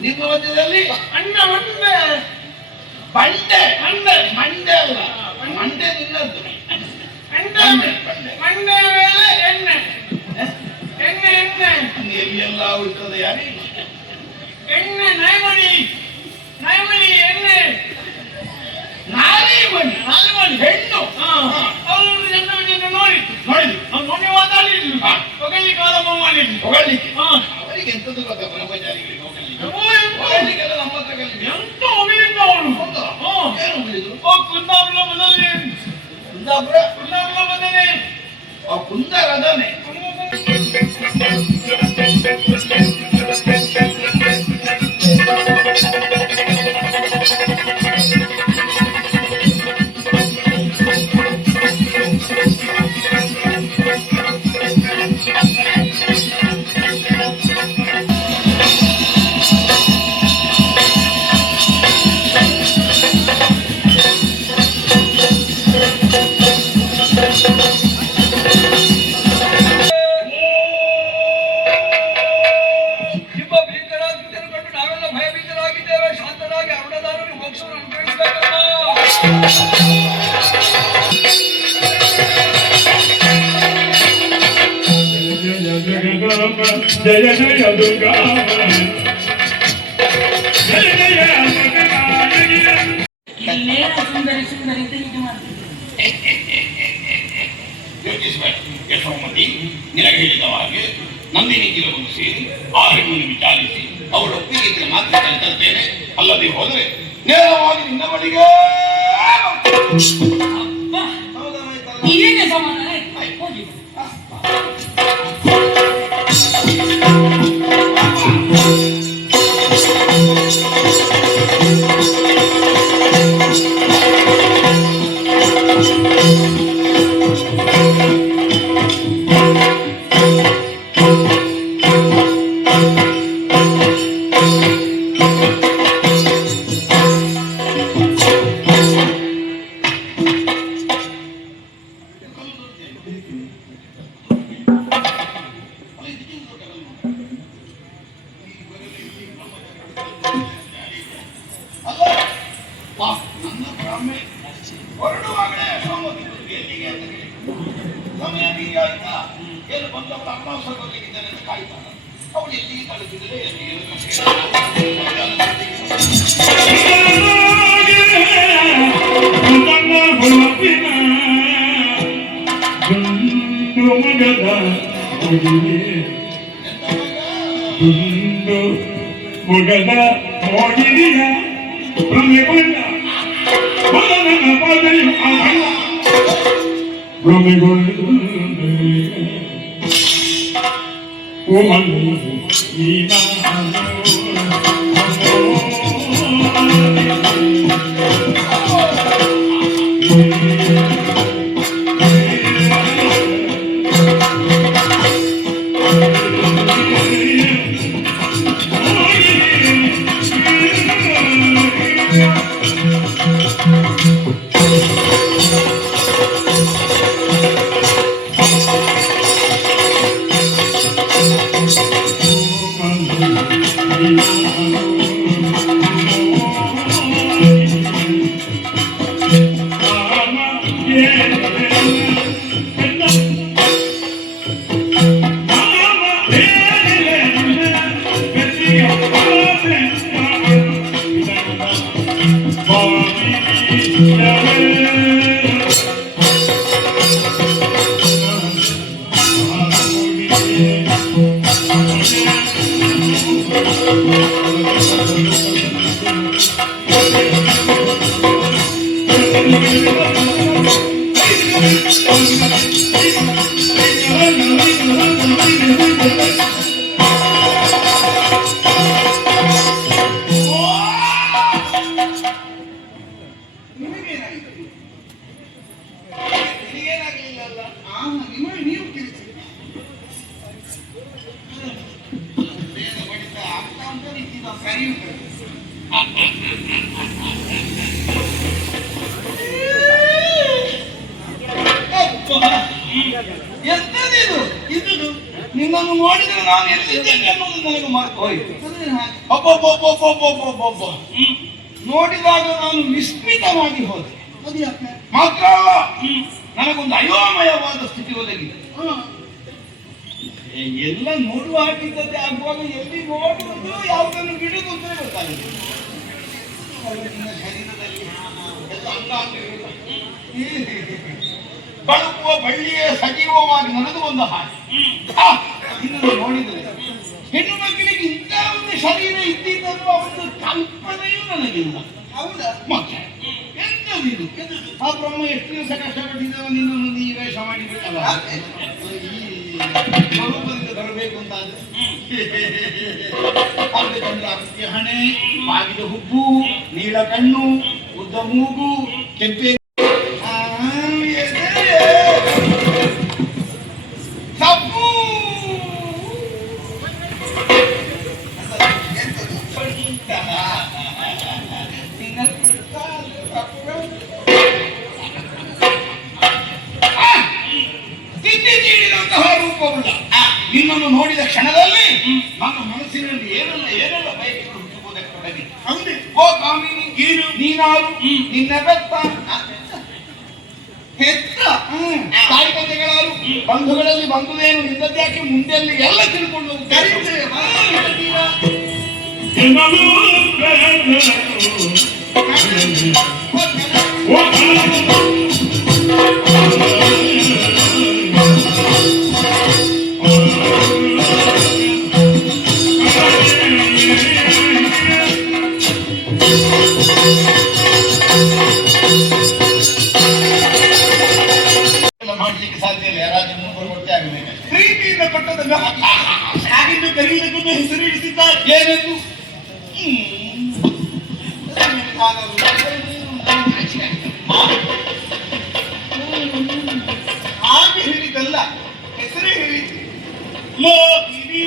ನಿಮ್ಮ ಮಧ್ಯದಲ್ಲಿ ಅಣ್ಣ ಮಂಡೆ ಬಂಡೆ ಮಂಡೆ ಮಂಡೆ ಅಲ್ಲ ಮಂಡೆ ನಿನ್ನದ್ದು ಮಂಡೆ ಮೇಲೆ ಎಣ್ಣೆ ಎಣ್ಣೆ ಎಣ್ಣೆ ಎಲ್ಲಿಯೆಲ್ಲ ಉಳ್ತದೆ ಯಾರಿಗೆ ಎಣ್ಣೆ ನೈಮಣಿ ನೈಮಣಿ ಎಣ್ಣೆ ನಾರಿಮಣಿ ನಾರಿಮಣಿ ಹೆಣ್ಣು ಅವರು ಜನರನ್ನು ನೋಡಿದ್ದು ಮೊನ್ನೆ ಮಾತಾಡಿದ್ರು ಹೊಗಳಿಕ್ಕೆ ಆರಂಭ ಮಾಡಿದ್ರು ಹೊಗಳಿಕ್ಕೆ ಅವರಿಗೆ ಎಂತದ್ದು ಗೊತ್ತಾ ಬ್ರಹ್ಮಚಾರಿಗಳಿಗೆ ಹೊಗಳಿಗೆಲ್ಲ ನಮ್ಮ ಹತ್ರ ಕಲಿತು ಎಂತ ಹೊಗಳಿದ್ದು ಅವನು ಏನು ಹೊಗಳಿದ್ರು ಕುಂದಾಪುರ ಬದಲೇ ಕುಂದಾಪುರ ಬದಲೇ ಕುಂದರದನೆ ಜಯ ಜಯ ದುರ್ಗಾ ಜಯ ಜಯ ಸುಂದರಿ ಸುಂದರಿ ಇದು ಮಾಡ್ತಿದ್ದೆ ಯೋಚಿಸಬೇಡ ಎಷ್ಟೋ ಮಂದಿ ನಿನಗೆ ಹೇಳಿದ ಹಾಗೆ ನಂದಿನಿ ಗಿಲವನ್ನು ಸೇರಿ ಆ ಹೆಣ್ಣನ್ನು ವಿಚಾರಿಸಿ ಅವಳ ಒಪ್ಪಿಗೆ ಮಾತ್ರ ತರ್ತೇನೆ ಅಲ್ಲದೆ ಹೋದರೆ ನೇರವಾಗಿ ನಿನ್ನ ಬಳಿಗೆ ಇದೇನೆ ಸಮಾನ ಹೋಗಿ ಸಮಯ ಬೀಗ ಆಯ್ತಾ ಏನು ಬಂದವಳು ಅಮಾಸ ಕೊಡ್ಲಿಕ್ಕಿದ್ದಾನೆ ಅಂತ ಕಾಯ್ತಾನ ಅವಳು ಎಲ್ಲಿಗೆ ತಲುಪಿದರೆ ಮುಗದ ಮೋಗಿರಿಯ ನಿನ್ನನ್ನು ನೋಡಿದರೆ ನಾನು ಎಲ್ಲಿದ್ದೇನೆ ಅನ್ನೋದು ನನಗೆ ಮರೆತು ಹೋಯಿತು. ಒಬ್ಬೊಬ್ಬೊಬ್ಬೊಬ್ಬೊಬ್ಬೊಬ್ಬೊಬ್ಬ ನೋಡಿದಾಗ ನಾನು ವಿಸ್ಮಿತವಾಗಿ ಹೋದೆ. ಮಾತ್ರ ಅಲ್ಲ, ನನಗೊಂದು ಅಯೋಮಯವಾದ ಸ್ಥಿತಿ ಒದಗಿದೆ. ಎಲ್ಲ ನೋಡುವ ಹಾಗಿದ್ದದ್ದೇ ಆಗುವಾಗ ಎಲ್ಲಿ ನೋಡುವುದು ಯಾವುದನ್ನು ಬಿಡುವುದು ಅಂತ ಗೊತ್ತಾಗುತ್ತೆ. ಶರೀರದಲ್ಲಿ ಎಲ್ಲ ಅಂಗಾಂಗಗಳು ಬಳುಕುವ ಬಳ್ಳಿಯೇ ಸಜೀವವಾಗಿ ನಡೆದು ಒಂದು ಹಾಗೆ. ಇದನ್ನು ನೋಡಿದರೆ ಹೆಣ್ಣು ಮಕ್ಕಳಿಗೆ ಇಂಥ ಒಂದು ಶರೀರ ಇದ್ದಿದ್ದನ್ನು ಒಂದು ಕಲ್ಪನೆಯೂ ನನಗಿಲ್ಲ. ಹೌದಾ? ಮತ್ತೆ ಎಂತದಿದು? ಆ ಬ್ರಹ್ಮ ಎಷ್ಟು ದಿವಸ ಕಷ್ಟಪಟ್ಟಿದ್ದವ ನಿನ್ನನ್ನು ನೀ ವೇಷ ಮಾಡಿಬಿಟ್ಟಲ್ಲ. ಈ ಸ್ವರೂಪದಿಂದ ಬರಬೇಕು ಅಂತ ಅರ್ಧಚಂದ್ರಾಕೃತಿಯ ಹಣೆ, ಬಾಗಿದ ಹುಬ್ಬು, ನೀಳ ಕಣ್ಣು, ಉದ್ದ ಮೂಗು, ಕೆಂಪೆ ಸಪ್ಪು ರೂಪವುಳ್ಳ ನಿನ್ನನ್ನು ನೋಡಿದ ಕ್ಷಣದಲ್ಲಿ ನನ್ನ ಮನಸ್ಸಿನಲ್ಲಿ ಏನೆಲ್ಲ ಬಯಕೆಗಳು ಹುಟ್ಟುವುದಕ್ಕೆ ತೊಡಗಿದೆ. ಹೌದೇ? ಓ ಕಾಮಿನಿ, ನೀನಾರು ನಿನ್ನ ಬೆತ್ತ ಹೆತ್ತ ತಾಯಿತಂದೆಗಳಾರು ಬಂಧುಗಳಲ್ಲಿ ಬಂಧುದೇನು ನಿನ್ನದ್ಯಾಕೆ ಮುಂದೆಲ್ಲಿ ಎಲ್ಲ ತಿಳ್ಕೊಂಡು ಹೋಗ್ತಾರೆ. ಮಾಡ್ಲಿಕ್ಕೆ ಸಾಧ್ಯ ಇಲ್ಲ. ಯಾರಾದ್ರೂ ಇನ್ನೊಬ್ಬರು ಕೊಟ್ಟೆ ಆಗಬೇಕು. ಪ್ರೀತಿಯಿಂದ ಕೊಟ್ಟದನ್ನು ಆಗಿದ್ದು ಕರೀಲಿಕ್ಕೆ ಹೆಸರು ಇಡಿಸಿದ್ದಾರೆ. ಏನೆಂದು ಹಾಗೆ ಹೇಳಿದ್ದಲ್ಲ, ಹೆಸರೇ ಹೇಳಿದ್ದು. ಮೋಹಿನಿ.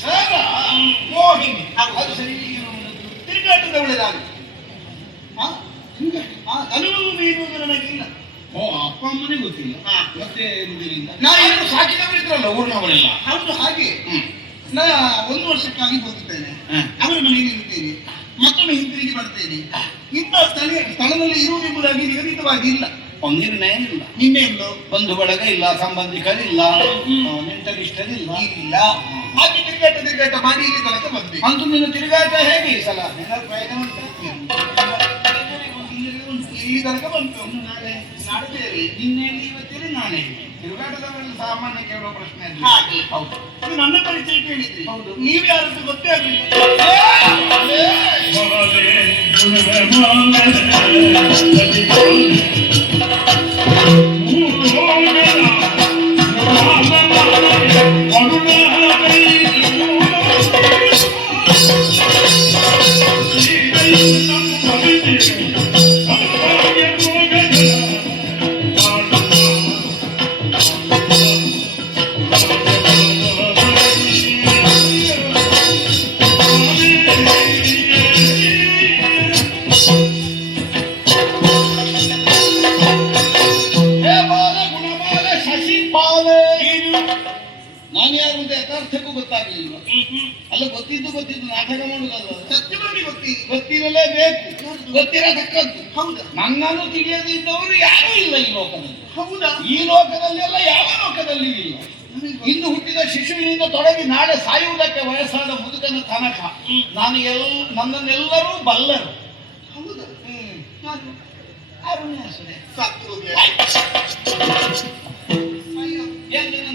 ಸರ ಮೋಹಿನಿ ಅದು ಸರಿ. ತಿರುಗಾಟದ ಒಳ್ಳೆದಾಗಿ ಅನುಭವ ಮೀರುವುದು ನನಗಿಲ್ಲ. ಓ, ಅಪ್ಪ ಅಮ್ಮನೇ ಗೊತ್ತಿಲ್ಲ. ಮತ್ತೆ ನಾನು ಸಾಕಿದವರಿದ್ರಲ್ಲ ಊರಿನವರೆಲ್ಲ. ಹೌದು, ಹಾಗೆ ನಾ 1 ವರ್ಷಕ್ಕಾಗಿ ಹೋಗಿದ್ದೇನೆ. ಅವರ ಮನೆಗೆ ಇರ್ತೇನೆ, ಮತ್ತೊಮ್ಮೆ ಹಿಂತಿರುಗಿ ಬರ್ತೇನೆ. ಇಂಥ ಸ್ಥಳದಲ್ಲಿ ಇರುವುದೆಂಬುದಾಗಿ ನಿಗದಿತವಾಗಿ ಇಲ್ಲ. ನಿರ್ಣಯ ಇಲ್ಲ. ನಿನ್ನೆ ಇಲ್ಲ, ಬಂಧು ಬಳಗ ಇಲ್ಲ, ಸಂಬಂಧಿಕರಿಲ್ಲ, ನೆಂಟರಿಷ್ಟರಿಲ್ಲ. ಇಲ್ಲ, ಹಾಗೆ ತಿರುಗಾಟ ಮಾಡಿ ಇಲ್ಲಿ ತನಕ ಬಂದ್ವಿ. ಅಂತೂ ನಿನ್ನ ತಿರುಗಾಟ ಹೇಗೆ ಈ ಸಲ? ಇಲ್ಲಿ ತನಕ ಬಂತು. ನಾಳೆ ಬೇರೆ, ನಿನ್ನೆಯಲ್ಲಿ ಇವತ್ತೇನೆ ನಾಳೆ ತಿರುಗಾಟದವರೆಲ್ಲ ಸಾಮಾನ್ಯ ಕೇಳುವ ಪ್ರಶ್ನೆ ಅದು. ಹಾಗೆ ಹೌದು. ನನ್ನ ಪರಿಚಯ ಕೇಳಿದ್ರಿ. ಹೌದು, ನೀವು ಯಾರದ್ದು ಗೊತ್ತೇ ಆಗಲಿಲ್ಲ. ನಾನು ಯಾರು ಅಂತ ಯಥಾರ್ಥಕ್ಕೂ ಗೊತ್ತಾಗಲಿಲ್ಲ. ಅಲ್ಲ, ಗೊತ್ತಿದ್ದು ನಾಟಕ ಮಾಡುವುದಲ್ಲ. ಸತ್ಯವಾಗಿ ಗೊತ್ತಿರಲೇಬೇಕು, ಗೊತ್ತಿರತಕ್ಕದ್ದು. ಹೌದಾ? ನನ್ನನ್ನು ತಿಳಿಯದಿದ್ದವರು ಯಾರೂ ಇಲ್ಲ ಈ ಲೋಕದಲ್ಲಿ. ಹೌದಾ? ಈ ಲೋಕದಲ್ಲಿ ಅಲ್ಲ, ಯಾವ ಲೋಕದಲ್ಲಿಯೂ ಇಲ್ಲ. ಇಂದು ಹುಟ್ಟಿದ ಶಿಶುವಿನಿಂದ ತೊಡಗಿ ನಾಳೆ ಸಾಯುವುದಕ್ಕೆ ವಯಸ್ಸಾದ ಮುದುಕನ ತನಕ ನನ್ನನ್ನೆಲ್ಲರೂ ಬಲ್ಲರು. ಹೌದಾ?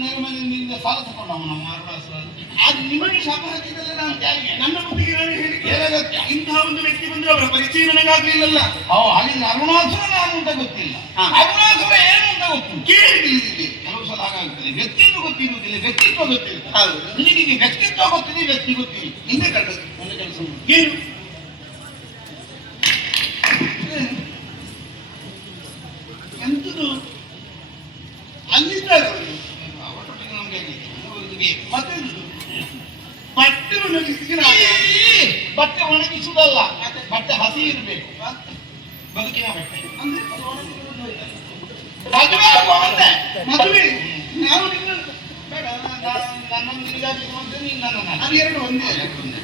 ನರಮನಿಂದ ಸಾಲ ತಗೊಂಡವ ನಮ್ಮ ಅರುಣಾಸುರ. ಅದು ನಿಮಗೆ ಶಾಪ ಹಾಕಿದ್ದಲ್ಲ. ನಾನು ನನ್ನ ಬುದ್ಧಿಗೆ ನಾನು ಹೇಳಿದ್ದೆ, ಇಂತಹ ಒಂದು ವ್ಯಕ್ತಿ ಬಂದ್ರೆ ಅವರ ಪರಿಚಯ ನನಗಾಗ್ಲಿಲ್ಲಲ್ಲ. ಅಲ್ಲಿ ಅರುಣಾಸುರ ನಾನು ಅಂತ ಗೊತ್ತಿಲ್ಲ, ಅರುಣಾಸುರ ಏನು ಅಂತ ಗೊತ್ತು, ಕೇಳಿ ತಿಳಿದಿದೆ. ಕೆಲವು ಸಲ ಹಾಗಾಗ್ತದೆ, ವ್ಯಕ್ತಿತ್ವ ಗೊತ್ತಿರುವುದಿಲ್ಲ, ವ್ಯಕ್ತಿತ್ವ ಗೊತ್ತಿಲ್ಲ. ಹೌದು, ನಿನಗೆ ವ್ಯಕ್ತಿತ್ವ ಗೊತ್ತಿದೆ, ವ್ಯಕ್ತಿ ಗೊತ್ತಿಲ್ಲ. ಹಿಂದೆ ಕಂಡದ್ದು ನನ್ನ ಕೆಲಸ ಏನು ಎಂತದು ಅಲ್ಲಿದ್ದಾರೆ ಅವರೊಟ್ಟಿಗೆ ನಮ್ಗೆ ಮತ್ತೆ ಬಟ್ಟೆ ಒಣಗಿಸಿದ್ರೆ ಬಟ್ಟೆ ಒಣಗಿಸುವುದಲ್ಲ, ಬಟ್ಟೆ ಹಸಿ ಇರಬೇಕು, ಬದುಕಿನ ಬಟ್ಟೆ. ಮದುವೆ ನಾವು ಬೇಡ, ನನ್ನನ್ನು ಹೀಗಾಗಿ ನೋಡಿದ್ರೆ ನೀನು ನನ್ನನ್ನು ಅದು ಎರಡು ಒಂದೇ.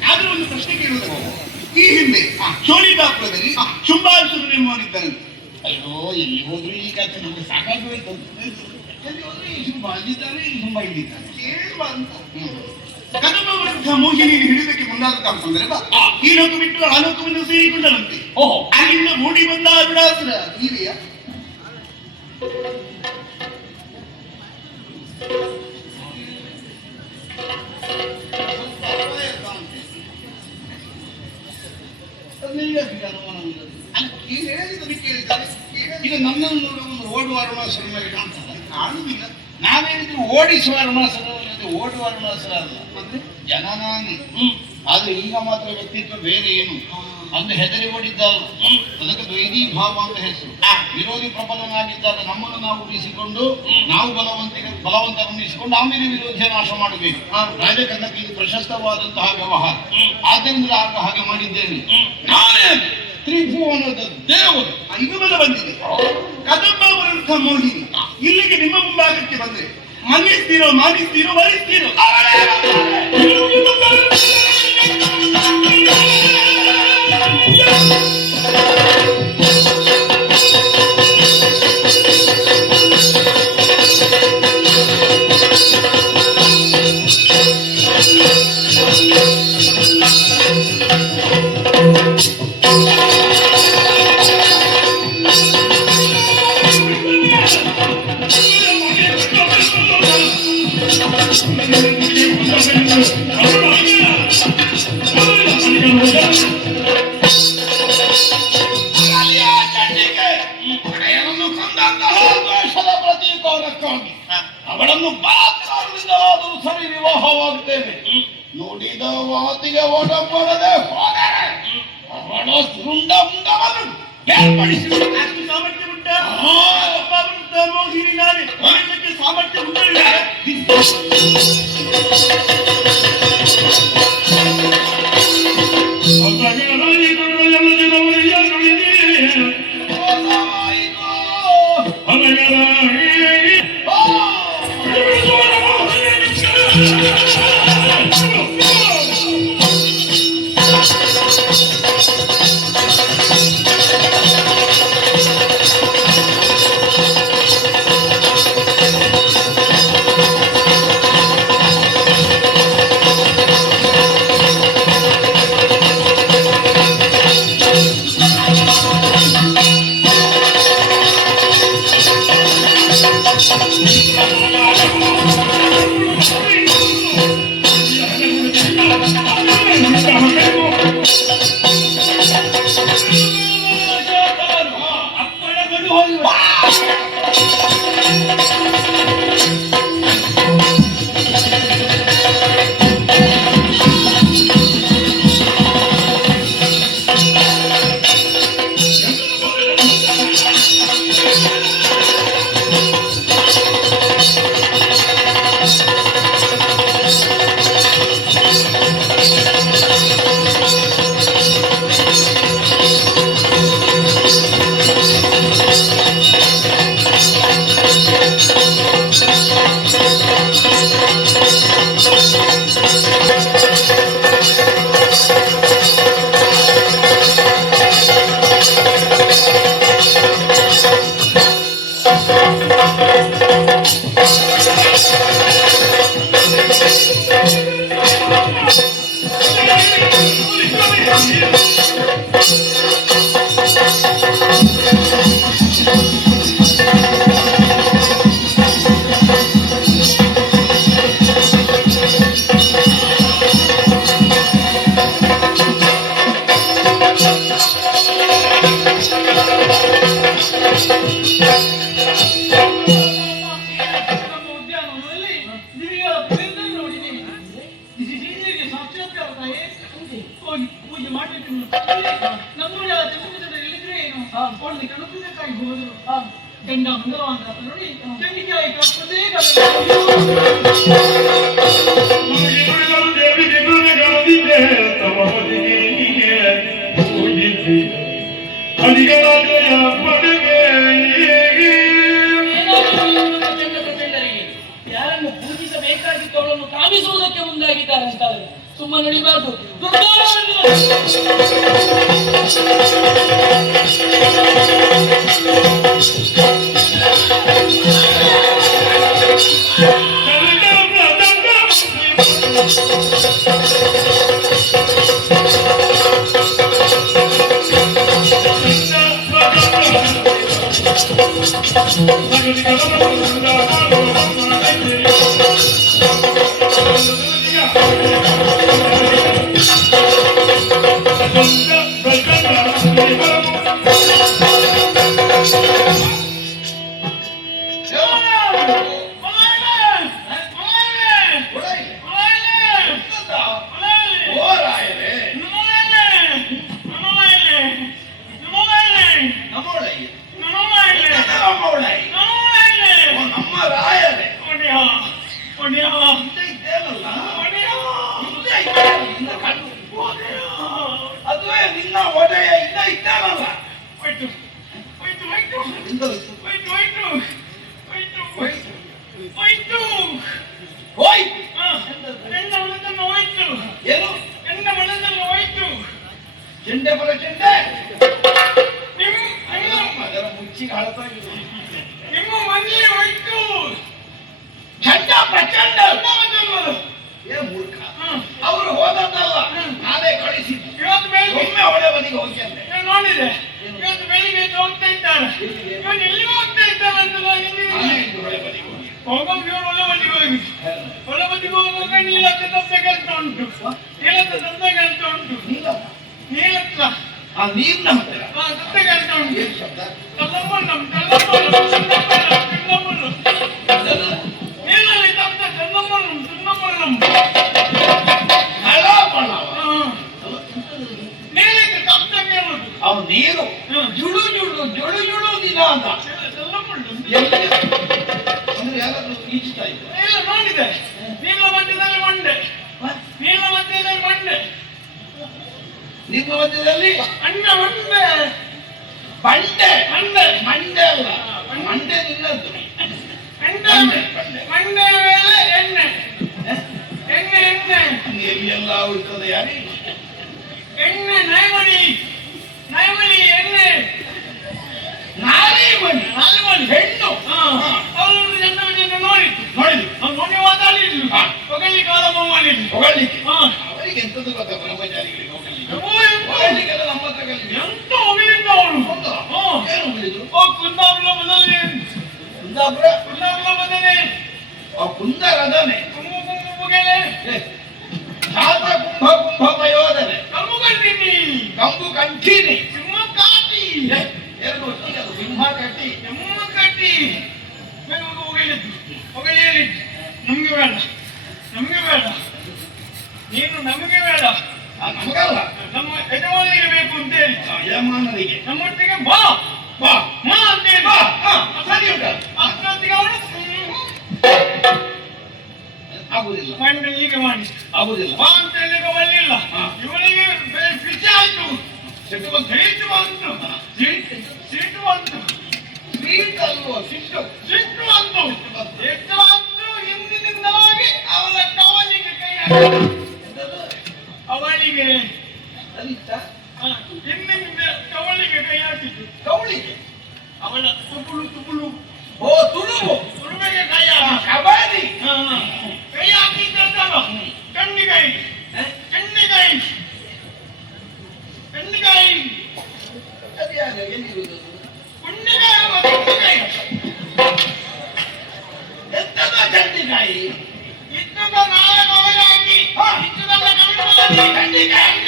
ಆದ್ರೆ ಒಂದು ಪ್ರಶ್ನೆ ಕೇಳುವುದು, ಈ ಹಿಂದೆ ಶೋಣಿತಾಪುರದಲ್ಲಿ ಶುಂಭಾಸುರನು ಎಂಬವನಿದ್ದಾನೆ. ಅಯ್ಯೋ ಎಲ್ಲಿ ಹೋದ್ರು ಈ ಕಥೆ ನಮಗೆ ಸಾಕಾಗಿ ಹೋಯ್ತು. ಎಲ್ಲಿ ಹೋದ್ರು ಈ ಶುಂಭ ಅಲ್ಲಿದ್ದಾನೆ, ಈ ಶುಂಭ ಇಲ್ಲಿದ್ದಾನೆ, ಕೇಳುವ ಅಂತ. ಕದಂಬ ವಿರುದ್ಧ ಮೋಹಿನಿಯನ್ನು ಹಿಡಿದಕ್ಕೆ ಮುಂದಾದ ಸಂದರ್ಭ ಈ ಲೋಕ ಬಿಟ್ಟು ಆ ಲೋಕವನ್ನು ಸೇರಿಕೊಂಡನಂತೆ. ಅಲ್ಲಿಂದ ಮೂಡಿ ಬಂದ ಅರುಣಾಸುರ ನೀವೆಯಾ? ಈಗ ನನ್ನನ್ನು ನೋಡುವ ಒಂದು ಓಡುವ ಅರುಣಾಸುರನಾಗಿ ಕಾಣ್ತದೆ, ಕಾಣುವುದಿಲ್ಲ. ನಾವೇನಿದ್ರು ಓಡಿಸುವ ಅರುಣಾಸುರ, ಓಡುವ ಅರುಣಾಸುರ ಅಲ್ಲ, ಅಂದ್ರೆ ಜನನಾಗಿ. ಆದ್ರೆ ಈಗ ಮಾತ್ರ ವ್ಯಕ್ತಿತ್ವ ಬೇರೆ ಏನು ಅಂದು ಹೆದರಿ ಓಡಿದ್ದಾಗ ಅದಕ್ಕೆ ದ್ವೈದಿ ಭಾವ ಅಂತ ಹೆಸರು. ವಿರೋಧಿ ಪ್ರಬಲನಾಗಿದ್ದಾಗ ನಮ್ಮನ್ನು ನಾವು ಉಳಿಸಿಕೊಂಡು ನಾವು ಬಲವಂತರನ್ನಿಸಿಕೊಂಡು ಆಮೇಲೆ ವಿರೋಧಿಯ ನಾಶ ಮಾಡಬೇಕು. ರಾಜಕೀಯಕ್ಕೆ ಇದು ಪ್ರಶಸ್ತವಾದಂತಹ ವ್ಯವಹಾರ. ಆದ್ದರಿಂದ ಆಗ ಹಾಗೆ ಮಾಡಿದ್ದೇನೆ. ನಾನೇ ತ್ರಿಭುವನದ ದೇವರು. ಇದು ಬಲ ಬಂದಿದೆ. ಕದಂಬ ವಿರುದ್ಧ ಮೋಹಿನಿ ಇಲ್ಲಿಗೆ ನಿಮ್ಮ ಮುಂಭಾಗಕ್ಕೆ ಬಂದ್ರೆ ಮನ್ನಿಸ್ತೀರೋ, ಮಾನಿಸ್ತೀರೋ, ವರಿಸ್ತೀರೋ? ಅವಳನ್ನು ಬಲಾತ್ಕಾರದಿಂದಲಾದರೂ ಸರಿ ವಿವಾಹವಾಗುತ್ತೇನೆ. ನುಡಿದ ಮಾತಿಗೆ ಒಡಂಬಡದೆ ಹೋದರೆ ಅವಳ ಶೃಂಡ ಮುಂಡವನ್ನು ಬೇರ್ಪಡಿಸಿ ಅಷ್ಟು ಸಾಮರ್ಥ್ಯ ಉಂಟ. ಮೋಹಿನಿ ನಾನೇ ಸಾಮರ್ಥ್ಯ ಉಂಟ. ಯಾರನ್ನು ಪೂಜಿಸಬೇಕಾಗಿತ್ತು ಅವಳನ್ನು ಶಪಿಸುವುದಕ್ಕೆ ಮುಂದಾಗಿದ್ದಾರೆ ಅಂತಾರೆ. ಸುಮ್ಮನೆ ನಡಿಬಾರ್ದು. ಅದುವೇ ನಿನ್ನ ಒಡೆಯ ಇದ್ದ ಇದ್ದಾನಲ್ಲ. ಚೆಂಡೆ ಬರ ಚೆಂಡೆ ಅದರ ಮುಚ್ಚಿಗೆ ಹಳತಾಗಿದೆ. ನಿಮ್ಮ ಮನೆಯೇ ಹೋಯ್ತು. ಚಂಡ ಪ್ರಚಂಡ ಏ ಮೂರ್ಖ, ಅವರು ಹೋದದ್ದಲ್ಲ, ನಾನೇ ಕಳಿಸಿದ್ದು. ಒಮ್ಮೆ ಹೊಳೆ ಬದಿಗೆ ಹೋಗಿ ಅಂತೆ ನೋಡಿದೆ. ಇವತ್ತು ಬೆಳಿಗ್ಗೆ ಹೋಗ್ತಾ ಇದ್ದಾರೆ. ಇವನು ಎಲ್ಲಿ ಹೋಗ್ತಾ ಇದ್ದಾರೆ ಅಂತ ಹೊಳೆ ಬದಿಗೆ ಹೋಗಿ ಹೋಗೋದು. ಇವರು ಒಳ್ಳೆ ಬದಿಗೆ ಹೋಗಿ ಒಳ್ಳೆ ಬದಿಗೆ ಹೋಗುವಾಗ ನೀಲತ್ತ ತಪ್ಪೆ ಕೆಲಸ ಉಂಟು. ನೀಲತ್ತ ತಪ್ಪೆ ಕೆಲಸ ಉಂಟು. ನೀಲತ್ತ ನೀರ್ನ ಹತ್ತಿರ ತಪ್ಪೆ ಕೆಲಸ ಉಂಟು. ಏನ್ ಶಬ್ದ? ನೀರಲ್ಲಿ ತಪ್ಪೆ ಚಂದಮ್ಮಣ್ಣಂ ನೀರಿಗೆ ತಪ್ಪೆ ಕೇಳುದು. ಅವನು ನೀರು ಜುಳು ಜುಳು ಜುಳು ಜುಳು ದಿನ ಅಂತ ಅಂದ್ರೆ ಯಾರಾದ್ರೂ ಈಜ್ತಾ ಇದ್ರು. ನೋಡಿದೆ. ನೀಲ ಮಧ್ಯದಲ್ಲಿ ಮಂಡೆ, ನೀಲ ಮಧ್ಯದಲ್ಲಿ ಮಂಡೆ, ನಿಮ್ಮ ಮಧ್ಯದಲ್ಲಿ ಅಣ್ಣ ಮಂಡೆ, ಬಂಡೆ ಮಂಡೆ ಮಂಡೆ ಅಲ್ಲ, ಮಂಡೆ ನಿನ್ನದ್ದು. ಮಂಡೆ ಮಂಡೆ ಮೇಲೆ ಎಣ್ಣೆ ಎಣ್ಣೆ ಎಣ್ಣೆ ಎಲ್ಲೆಲ್ಲ ಉಳ್ತದೆ ಯಾರಿಗೆ? ಎಣ್ಣೆ ನೈಮಣಿ ನೈಮಣಿ ಎಣ್ಣೆ ನಾನೇ ಮಣಿ ನಾಲ್ಮಣಿ ಹೆಣ್ಣು. ಅವಳು ಜನರನ್ನು ನೋಡಿದ್ದು ನೋಡಿದ್ರು, ನೋಡಿ ಮಾತಾಡಿದ್ರು. ಹೊಗಲಿಕ್ಕೆ ಆರಂಭ ಮಾಡಿದ್ರು. ಹೊಗಳಿಕ್ಕೆ ಅವರಿಗೆ ಎಂತದ್ದು ಗೊತ್ತಾ? ಬ್ರಹ್ಮಚಾರಿಗಳಿಗೆ ಹೊಗಳಿಗೆಲ್ಲ ನಮ್ಮ ಹತ್ರ ಕಲಿಗೆ ಎಂತ ಹೊಗಳಿದ್ದ ಅವಳು. ಏನು ಹೊಗಳಿದ್ರು? ಕುಂದಾಪುರ ಬದಲೇ ಕುಂದಾಪುರ ಕುಂದಾಪುರ ಬದಲೇ ಕುಂದರದನೆ ಕುಂಭ ಕುಂಭ ಮುಗೆಲೆ ಶಾತ ಕುಂಭ ಕುಂಭ ಪಯೋಧನೆ ಕಮ್ಮು ಕಂಡಿನಿ ಕಂಬು ಕಂಠೀನಿ ಸಿಂಹ ಕಾಟಿ ಎರಡು ಒಟ್ಟಿಗೆ ಅದು ಸಿಂಹ ಕಟ್ಟಿ ಸಿಂಹ ಕಟ್ಟಿ ಹೊಗಳಿದ್ದು ಹೊಗಳಿ ಹೇಳಿದ್ದು. ನಮ್ಗೆ ಬೇಡ, ನಮ್ಗೆ ಬೇಡ, ನೀನು ನಮಗೆ ಬೇಡ, ನಮಗಲ್ಲ ನಮ್ಮ ಯಜಮಾನಿಗೆ ಬೇಕು ಅಂತ ಹೇಳಿ ಯಜಮಾನರಿಗೆ ನಮ್ಮೊಟ್ಟಿಗೆ ಬಾ ಬಾ ಮಾ ಅಂತ ಹೇಳಿ ಬಾ ಸರಿ ಉಂಟ. ಅಷ್ಟೊತ್ತಿಗೆ ಅವಳು ಆಗುದಿಲ್ಲ, ಮಂಡೆ ಹೀಗೆ ಮಾಡಿ ಆಗುದಿಲ್ಲ. ಬಾ ಅಂತ ಹೇಳಿದ್ರೆ ಒಳ್ಳಿಲ್ಲ. ಇವಳಿಗೆ ಖುಷಿ ಆಯ್ತು. ಸಿಟ್ಟು ಬಂತು, ಸೀಟು ಬಂತು, ಸೀಟು ಬಂತು, ಸ್ವೀಟ್ ಅಲ್ವೋ ಸಿಟ್ಟು. ಸಿಟ್ಟು ಬಂತು, ಸಿಟ್ಟು ಬಂತು. ಹಿಂದಿನಿಂದವಾಗಿ ಅವಳ ಕವಲಿಗೆ ಕೈ ಹಾಕಿ ಅವಳಿಗೆ ಅದಿತ್ತ ಹಿಂದಿನಿಂದ ಕವಲಿಗೆ ಕೈ ಹಾಕಿದ್ದು. ಕೌಳಿಗೆ ಅವಳ ತುಬುಳು ತುಬುಳು ಓ ತುಳುವು ತುಳುಮೆಗೆ ಕೈ ಹಾಕಿ ಕಬಾಡಿ ಕೈ ಹಾಕಿದ್ದಲ್ಲ. ಕಣ್ಣಿಗೈ ಕಣ್ಣಿಗೈ ಕಣ್ಣಿಗೈ ಅದ್ಯಾಗ ಎಲ್ಲಿರುವುದು? ಕುಣ್ಣಿಗೈ ಕಣ್ಣಿಗೈ ಎಂತದ ಚಂಡಿಕಾಯಿ? ಇದ್ದದ ನಾಳೆ ಕವಲಿ ಹಾಕಿ ಇದ್ದದಲ್ಲ ಕಣ್ಣು ಕಣ್ಣಿಕಾಯಿ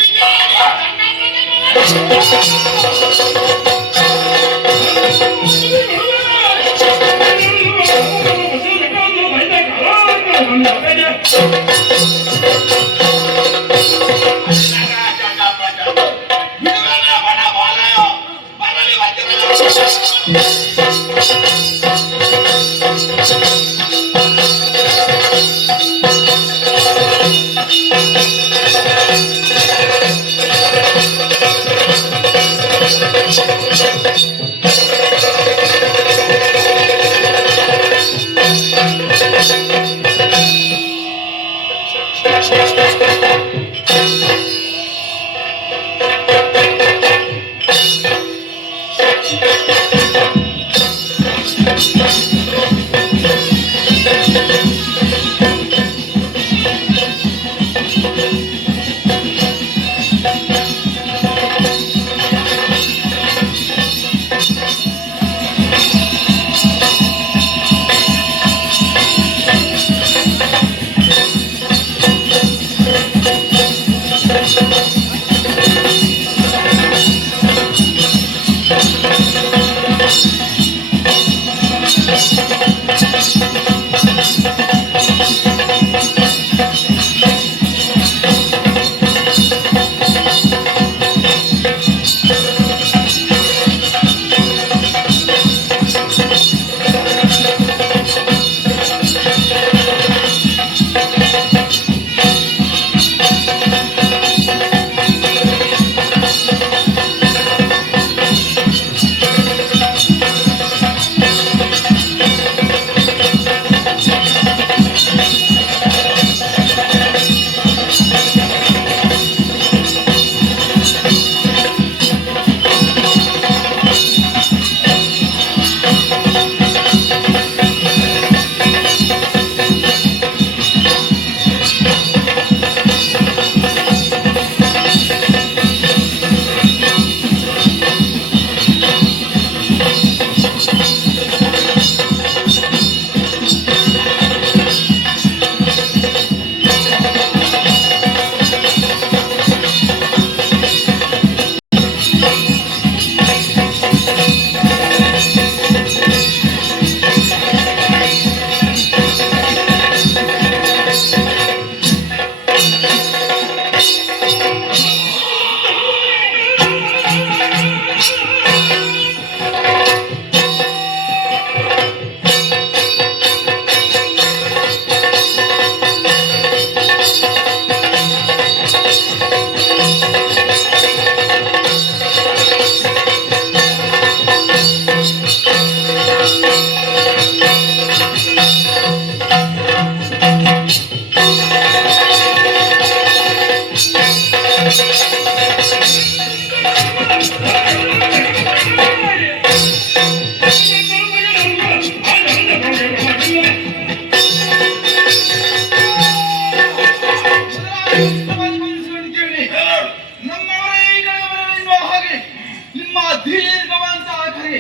ದೀರ್ಘವಂತಹ ಕರೆ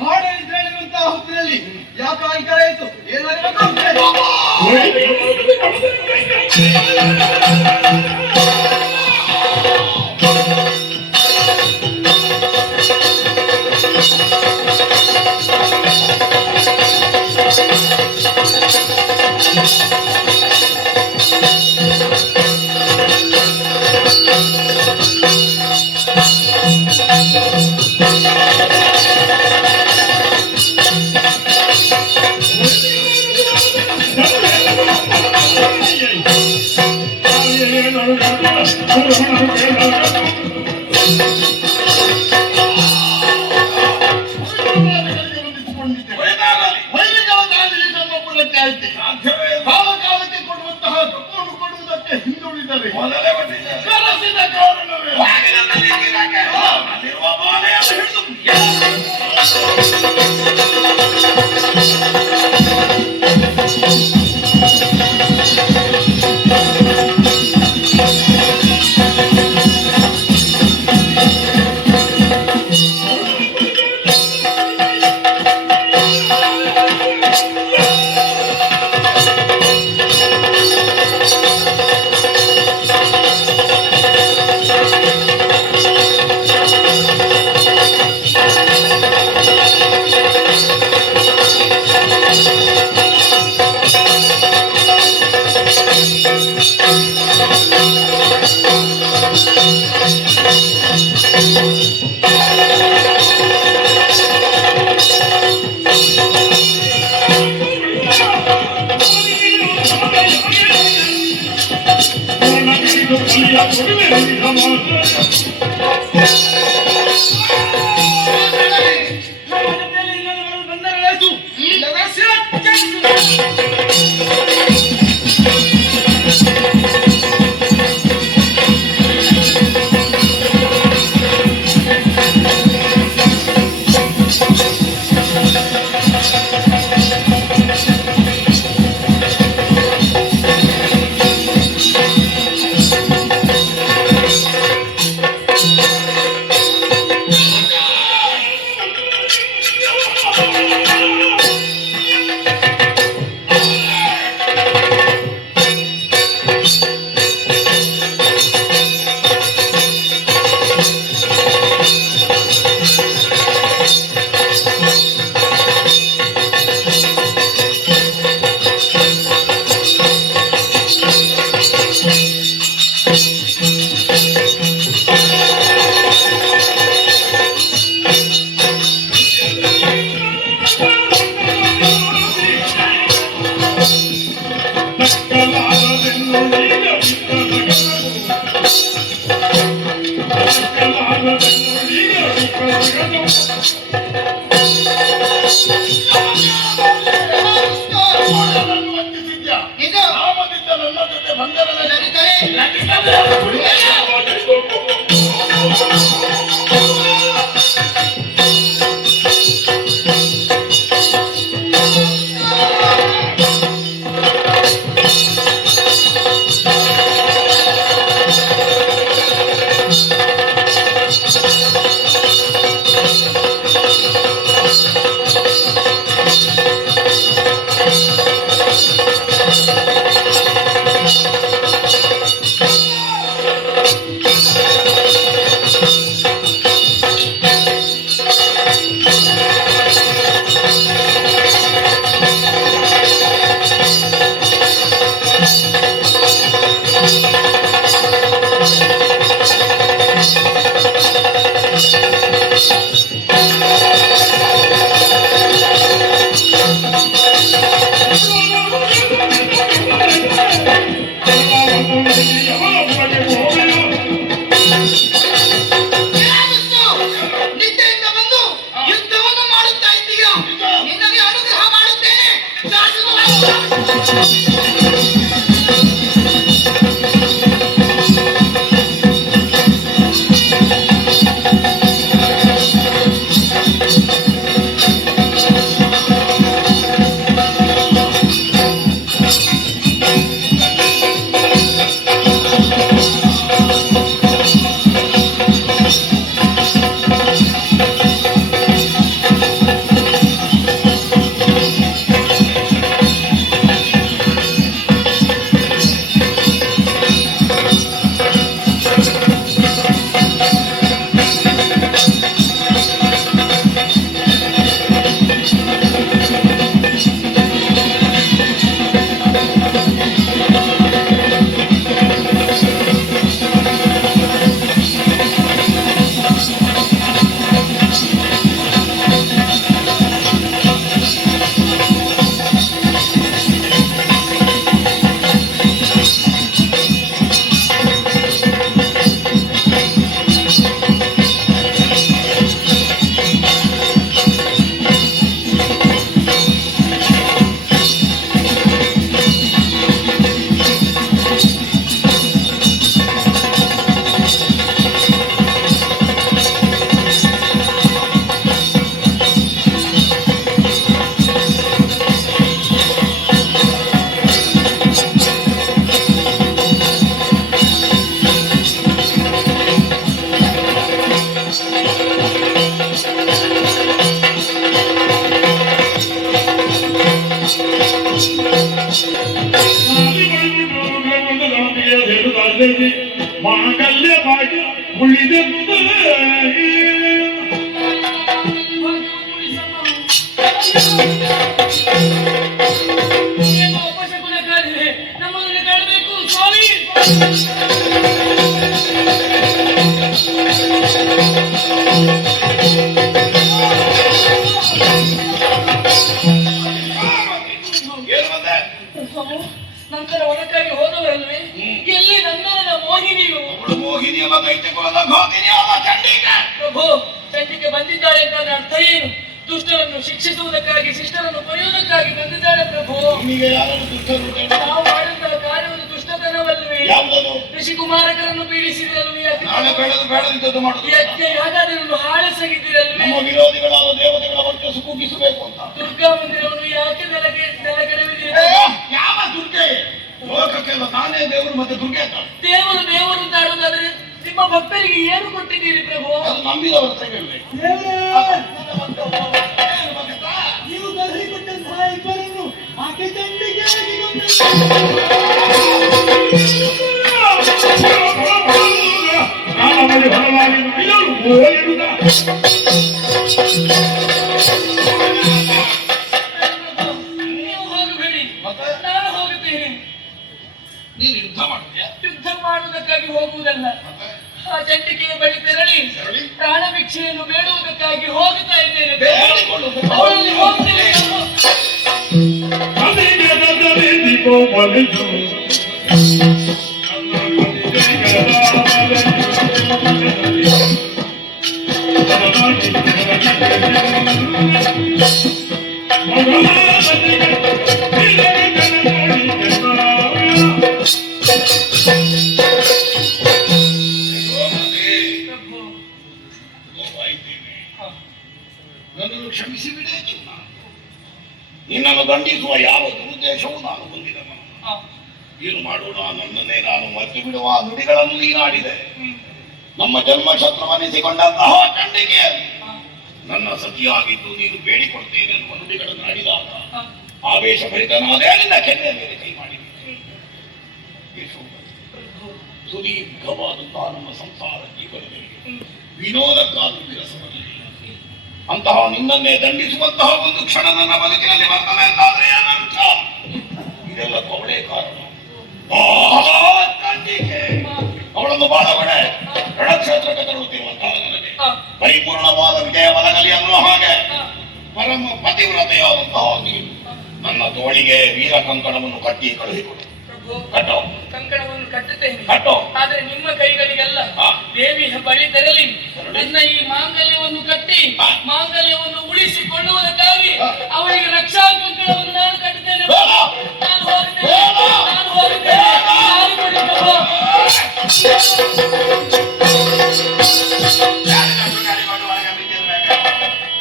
ಗಾಢ ನಿದ್ರೆಯಲ್ಲಿರುವಂತಹ ಹೊತ್ತಿನಲ್ಲಿ ಯಾಕಾಗಿ ಕರೆಯಿತು ಏನಾಗಬೇಕು ಅಂತ ಹೇಳಿ. ಕಾಲಕಾಲಕ್ಕೆ ಕೊಡುವಂತಹ ತಪ್ಪನ್ನು ಕೊಡುವುದಕ್ಕೆ ಹಿಂದುಳಿದರೆ ಕಲಸಿದ ಕಾರಣವೇ ಅಲ್ಲಿರುವ ಬಾಲೆಯನ್ನು ಹಿಡಿದು ಮಾಂಗಲ್ಯ ಭಾಗ್ಯ ಉಳಿದೆಂದು ಏನು ಅಪಶಕುನಕಾರಿವೆ, ನಮ್ಮನ್ನು ಕಾಣಬೇಕು ಸ್ವಾಮಿ. ನಂತರ ಒಳಕ್ಕಾಗಿ ಹೋದವರಲ್ವೇ? ಎಲ್ಲಿ ನಂದನದ ಮೋಹಿನಿಯು? ಪ್ರಭು, ಚಂಡಿಕೆ ಬಂದಿದ್ದಾಳೆ ಅಂತ ಅರ್ಥ ಏನು? ದುಷ್ಟರನ್ನು ಶಿಕ್ಷಿಸುವುದಕ್ಕಾಗಿ, ಶಿಷ್ಟರನ್ನು ಕೊರೆಯುವುದಕ್ಕಾಗಿ ಬಂದಿದ್ದಾಳೆ ಪ್ರಭು. ನಾವು ಮಾಡಿದ ಕಾರ್ಯವನ್ನು ದುಷ್ಟತನವಲ್ವೇ? ಋಷಿಕುಮಾರಕರನ್ನು ಪೀಡಿಸಿದಲ್ವೇ? ಯಾಗಾದರನ್ನು ಹಾಳಸಗಿದ್ದಿರಲ್ವೇ? ವಿರೋಧಿಗಳಾದ ದೇವತೆಗಳ ವರ್ಚಸ್ಸು ಕುಗ್ಗಿಸಬೇಕು ಅಂತ ದುರ್ಗಾ ಮಂದಿರವನ್ನು ಯಾಕೆ ನೆಲಗಡವಿದೆ? ಯಾವ ದುರ್ಗೆ? ಲೋಕಕ್ಕೆಲ್ಲ ನಾನೇ ದೇವರು ಮತ್ತೆ ದುರ್ಗೆ ಅಂತ. ದೇವರು ದೇವರು ಅಂತ ಆಡುವುದಾದ್ರೆ ನಿಮ್ಮ ಭಕ್ತರಿಗೆ ಏನು ಕೊಟ್ಟಿದ್ದೀರಿ ಪ್ರಭು? ಅದು ನಂಬಿದವರ ಹತ್ರ ಹೇಳ್ಬೇಕು. ನೀವು ಕಲಿಸಿಕೊಟ್ಟಂತಹ ಇಬ್ಬರನ್ನು ಆಕೆ ಚಂಡಿಗೆ ನಾನವರಿಗೆ ಹೊರವಾಗಿ ನುಡಿಯಲು ಹೋಗಿರುವುದ ನೀವು ಹೋಗಬೇಡಿ, ನಾನು ಹೋಗುತ್ತೇನೆ. ನೀನು ಯುದ್ಧ ಮಾಡ್ತೀಯ? ಯುದ್ಧ ಮಾಡುವುದಕ್ಕಾಗಿ ಹೋಗುವುದಲ್ಲ, ಆ ಚಂಡಿಕೆಯ ಬಳಿ ತೆರಳಿ ಪ್ರಾಣ ಭಿಕ್ಷೆಯನ್ನು ಬೇಡುವುದಕ್ಕಾಗಿ ಹೋಗುತ್ತಾ ಇದ್ದೇನೆ. ಅವರಲ್ಲಿ ಹೋಗ್ತೇನೆ ನಾನು. ಅಧಿಗದಲ್ಲಿ ದೀಪೋ ಬಲಿದು ನನ್ನನ್ನು ಕ್ಷಮಿಸಿ ಬಿಡೇ ಚಿನ್ನ. ನಿನ್ನನ್ನು ದಂಡಿಸುವ ಯಾವ ದುರುದ್ದೇಶವೂ ನಾನು ಹೊಂದಿದವನು. ಏನು ಮಾಡೋಣ? ನನ್ನನ್ನೇ ನಾನು ಮರೆತು ಬಿಡುವ ನುಡಿಗಳನ್ನು ನೀನಾಡಿದೆ. ನಮ್ಮ ಜನ್ಮ ಶತ್ರುವನ್ನಿಸಿಕೊಂಡಂತಹ ಚಂಡಿಕೆಯಲ್ಲಿ ನನ್ನ ಸತಿಯಾಗಿದ್ದು ನೀನು ಬೇಡಿಕೊಡ್ತೇನೆ ಎನ್ನುವ ನುಡಿಗಳನ್ನು ಆಡಿದಾಗ ಆವೇಶಭರಿತನಾದೇ ನಿನ್ನ ಕೆನ್ನೆ ಮೇಲೆ ಕೈ ಮಾಡಿದೆ. ಸುದೀರ್ಘವಾದಂತಹ ನಮ್ಮ ಸಂಸಾರ ಜೀವನದಲ್ಲಿ ವಿನೋದಕ್ಕಾಗಿ ವಿರಸವಲ್ಲ. ಅಂತಹ ನಿನ್ನನ್ನೇ ದಂಡಿಸುವಂತಹ ಒಂದು ಕ್ಷಣ ನನ್ನ ಬದುಕಿನಲ್ಲಿ ಬರ್ತದೆ ಅಂತಾದ್ರೆ ಏನರ್ಥ? ಇದೆಲ್ಲ ಕೊವಳೆ ಕಾರಣ. ಅವಳನ್ನು ಬಾಳವಡೆ ರಣಕ್ಷೇತ್ರಕ್ಕೆ ತರುತ್ತಿರುವಂತಹ ನನಗೆ ಪರಿಪೂರ್ಣವಾದ ವಿಜಯ ಒದಗಲಿ ಅನ್ನುವ ಹಾಗೆ ಪರಮ ಪತಿವ್ರತೆಯಾದಂತಹ ನೀನು ನನ್ನ ತೋಳಿಗೆ ವೀರ ಕಂಕಣವನ್ನು ಕಟ್ಟಿ ಕಳುಹಿಕೊಡು. ಕಟ್ಟೋ ಕಂಕಣವನ್ನು ಕಟ್ಟುತ್ತೇನೆ, ಕಟ್ಟೋ. ಆದರೆ ನಿಮ್ಮ ಕೈಗಳಿಗೆಲ್ಲ ದೇವಿಯ ಬಳಿ ತೆರಳಿ ನನ್ನ ಈ ಮಾಂಗಲ್ಯವನ್ನು ಕಟ್ಟಿ ಮಾಂಗಲ್ಯವನ್ನು ಉಳಿಸಿಕೊಳ್ಳುವುದಕ್ಕಾಗಿ ಅವರಿಗೆ ರಕ್ಷಾ ಕಂಕಣವನ್ನು ನಾನು ಕಟ್ಟುತ್ತೇನೆ. ನಾನು ಹೋಗುತ್ತೇನೆ, ನಾನು ಹೋಗುತ್ತೇನೆ. ನಾನು ಕೊಡಿ ಪ್ರಭು.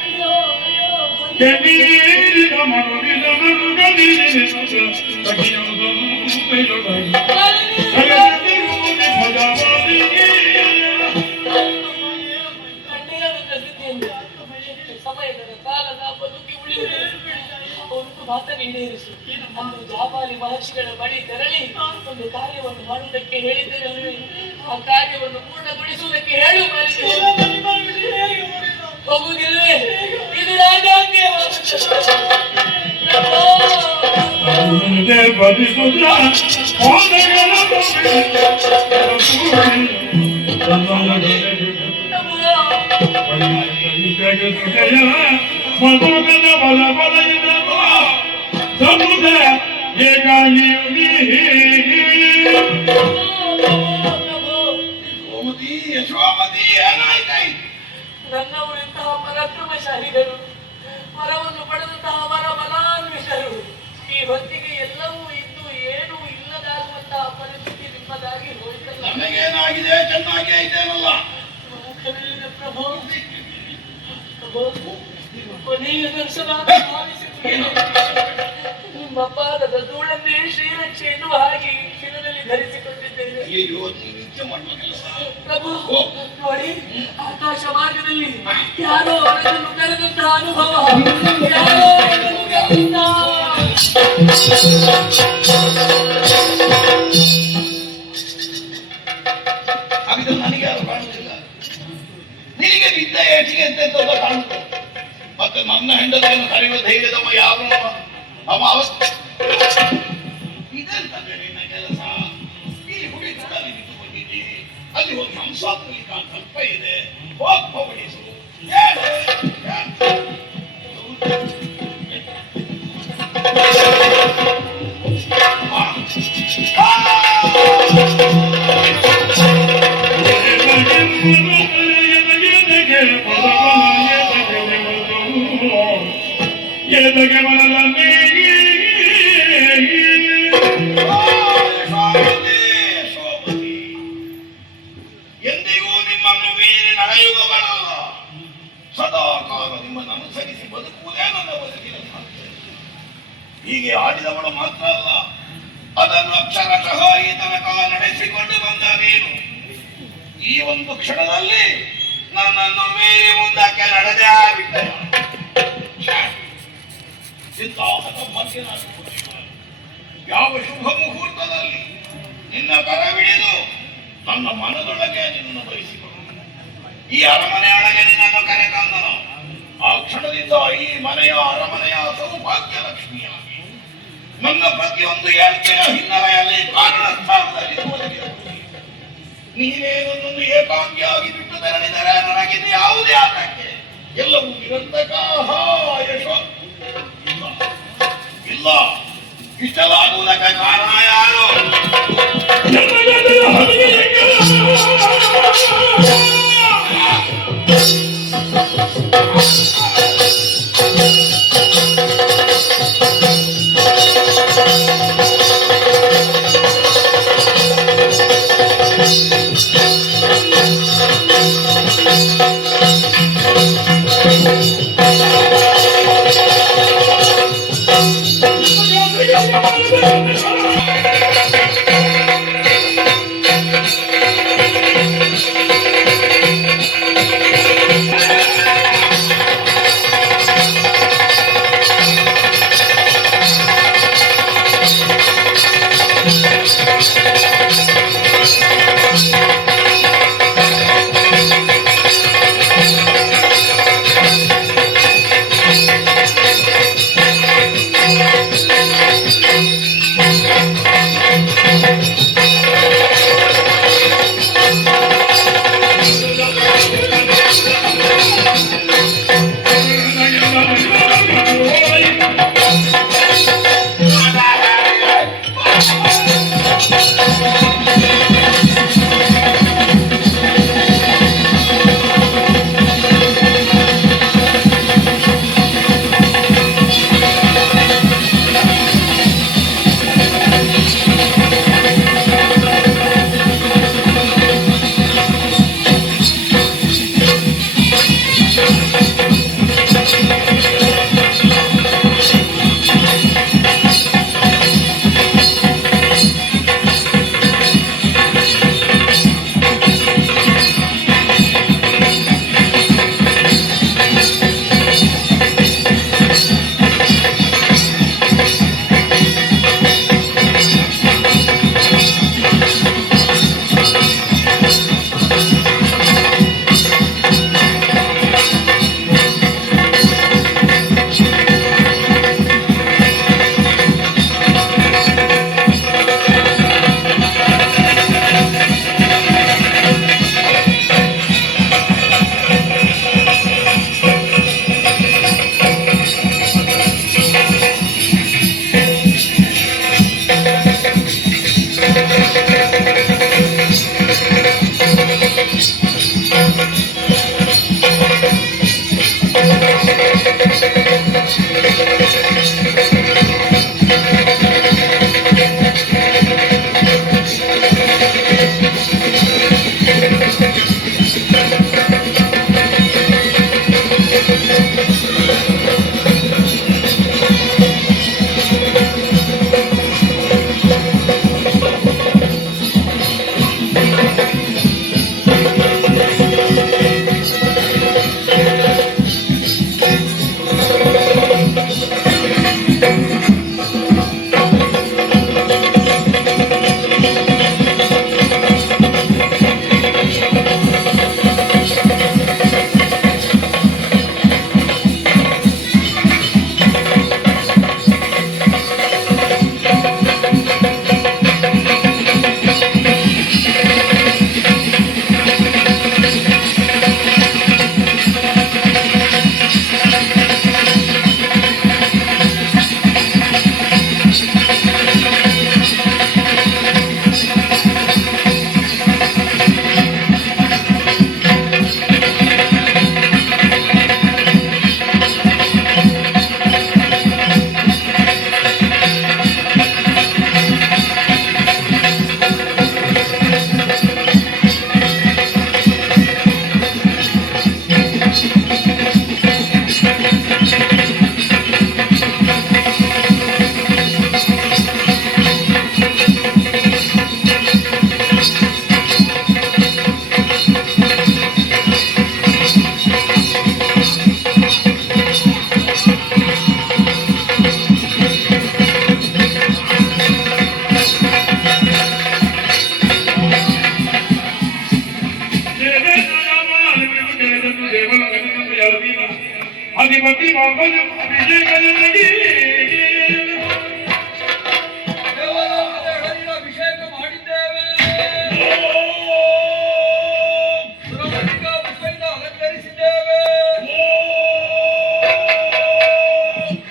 ಅಯ್ಯೋ, ಅಯ್ಯೋ. ಸಮಯದ ಕಾಲದ ಬದುಕಿ ಉಳಿದರೆ ಒಂದು ಮಾತನ್ನು ಈಡೇರಿಸು. ಒಂದು ಜಾಬಾಲಿ ಮಹರ್ಷಿಗಳ ಬಳಿ ತೆರಳಿ ಒಂದು ಕಾರ್ಯವನ್ನು ಮಾಡುವುದಕ್ಕೆ ಹೇಳಿದ್ದೇನಲ್ವೇ? ಆ ಕಾರ್ಯವನ್ನು ಪೂರ್ಣಗೊಳಿಸುವುದಕ್ಕೆ ಹೇಳು. ಹೋಗುವುದಿಲ್ಲವೇ? ಇದು ಮಧುಗನ ಬಲ ಬಲದ ಸಮುದ್ರ ಯಶೋಮತಿ ಏನಾಯ್ತಾಯ್ತು? ನನ್ನವರಿಂತಹ ಪರಾಕ್ರಮಶಾಲಿಗಳು, ವರವನ್ನು ಪಡೆದಂತಹ ವರ ಬಲಾನ್ವಿತರು. ಈ ಹೊತ್ತಿಗೆ ಎಲ್ಲವೂ ಇದ್ದು ಏನೂ ಇಲ್ಲದಾಗುವಂತಹ ಪರಿಸ್ಥಿತಿ ನಿಮ್ಮದಾಗಿ ಹೋಯ್ತಲ್ಲ. ನನಗೇನಾಗಿದೆ? ಚೆನ್ನಾಗಿ ಆಯ್ತೇನಲ್ಲ? ಪ್ರಭು, ಕೊನೆಯ ದರ್ಶನ ಭಾವಿಸುತ್ತೇನೆ. ನಿಮ್ಮ ಪಾದದ ಧೂಳನ್ನೇ ಶ್ರೀರಕ್ಷೆ ಎನ್ನುವ ಹಾಗೆ ಶಿರದಲ್ಲಿ ಧರಿಸಿಕೊಂಡಿದ್ದೇನೆ. ಅಯ್ಯೋ, ನೀವು ನಿತ್ಯ ಮಾಡುವ ಕೆಲಸ. ಪ್ರಭು ನೋಡಿ, ಆಕಾಶ ಮಾರ್ಗದಲ್ಲಿ ಯಾರೋ ಅವರನ್ನು ಕರೆದಂತಹ ಅನುಭವ, ಯಾರೋ ಅವರನ್ನು ಕರೆದಂತಹ ಹಾಗಿದ್ರೆ ನನಗೆ ಯಾರು ಕಾಣುವುದಿಲ್ಲ. ನಿನಗೆ ಬಿದ್ದ ಏಟಿಗೆ ಎಂತೆಂತ ಕಾಣುತ್ತೆ. ಮತ್ತೆ ನನ್ನ ಹೆಂಡತಿಯನ್ನು ಕರೆಯುವ ಧೈರ್ಯದವ ಯಾರು? ಅವ ಅವಸ್ಥೆ ಇದೆಂತಂದ್ರೆ ನಿನ್ನ ಕೆಲಸ. ಇಲ್ಲಿ ಹುಡಿ ಕೂಡಲ್ಲಿ ನಿಂತುಕೊಂಡಿದ್ದೀರಿ, ಅಲ್ಲಿ ಒಂದು ಹಂಸಾತ್ಮಕ ಕಲ್ಪ ಇದೆ, ಹೋಗ್ಬಡಿಸು. ಎಂದಿಗೂ ನಿಮ್ಮನ್ನು ಮೀರಿ ನಡೆಯುವವಳಲ್ಲ. ಸದಾ ಕಾಲ ನಿಮ್ಮನ್ನು ಅನುಸರಿಸಿ ಬದುಕುವುದೇ ನನ್ನ ಬದುಕಿನ ಸಾಧ್ಯ. ಹೀಗೆ ಆಡಿದವಳು ಮಾತ್ರ ಅಲ್ಲ, ಅದನ್ನು ಅಕ್ಷರಶಃ ಈ ತನಕ ನಡೆಸಿಕೊಂಡು ಬಂದ ನೀನು ಈ ಒಂದು ಕ್ಷಣದಲ್ಲಿ ನನ್ನನ್ನು ಮೀರಿ ಮುಂದಕ್ಕೆ ನಡೆದೇ ಬಿಟ್ಟೆ. ಯಾವ ಶುಭ ಮುಹೂರ್ತದಲ್ಲಿ ನಿನ್ನ ಕರವಿಡಿದು ನನ್ನ ಮನದೊಳಗೆ ನಿನ್ನನ್ನು ಬಯಸಿಕೊಂಡು ಈ ಅರಮನೆಯೊಳಗೆ ನಿನ್ನನ್ನು ಕರೆತಂದನು. ಆ ಕ್ಷಣದಿಂದ ಈ ಮನೆಯ ಅರಮನೆಯ ಸೌಭಾಗ್ಯ ಲಕ್ಷ್ಮಿಯಾಗಿ ನನ್ನ ಪ್ರತಿಯೊಂದು ಹೇಳಿಕೆಯ ಹಿನ್ನೆಲೆಯಲ್ಲಿ ಕಾರಣ ಸ್ಥಾನದಲ್ಲಿ ಒದಗಿರುವುದು. ನೀನೇ ನನ್ನನ್ನು ಏಕಾಂಗಿಯಾಗಿ ಬಿಟ್ಟು ತೆರಳಿದರೆ ನನಗಿದು ಯಾವುದೇ ಆತಂಕೆ, ಎಲ್ಲವೂ ನಿರಂತಕ ಯಶೋ ಇಲ್ಲ. ಇಷ್ಟಲಾಗುವುದಕ್ಕೆ ಕಾರಣ ಯಾರು? ಕೇವಲ ಗಣನನ್ನು ಎಳದೀನ ಅಧಿಪತಿ ಬಾಬನ ಅಭಿಷೇಕ ಜನರಿಗೆ ದೇವಲೋಕದ ಎಳನೀರ ಅಭಿಷೇಕ ಮಾಡಿದ್ದೇವೆ. ಸುರಮಣಿಕ ಪುಷ್ಪದಿಂದ ಅಲಂಕರಿಸಿದ್ದೇವೆ.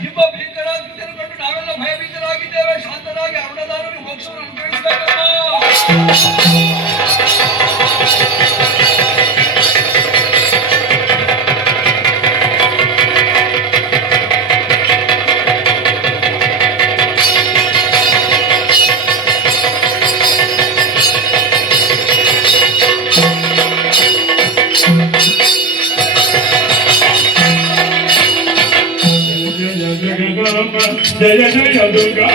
ನಿಮ್ಮ ಭೀಕರಾಕೃತಿಯನ್ನು ಕಂಡು ನಾವೆಲ್ಲ ಭಯಭೀತರಾಗಿದ್ದೇವೆ. ಶಾಂತರಾಗಿ ಅರುಣದಾರರು ಮೋಕ್ಷವನ್ನು ಅನುಗ್ರಹಿಸಬೇಕಮ್ಮ. ಜಯ ಜಯ ಜಯ ದುರ್ಗಾ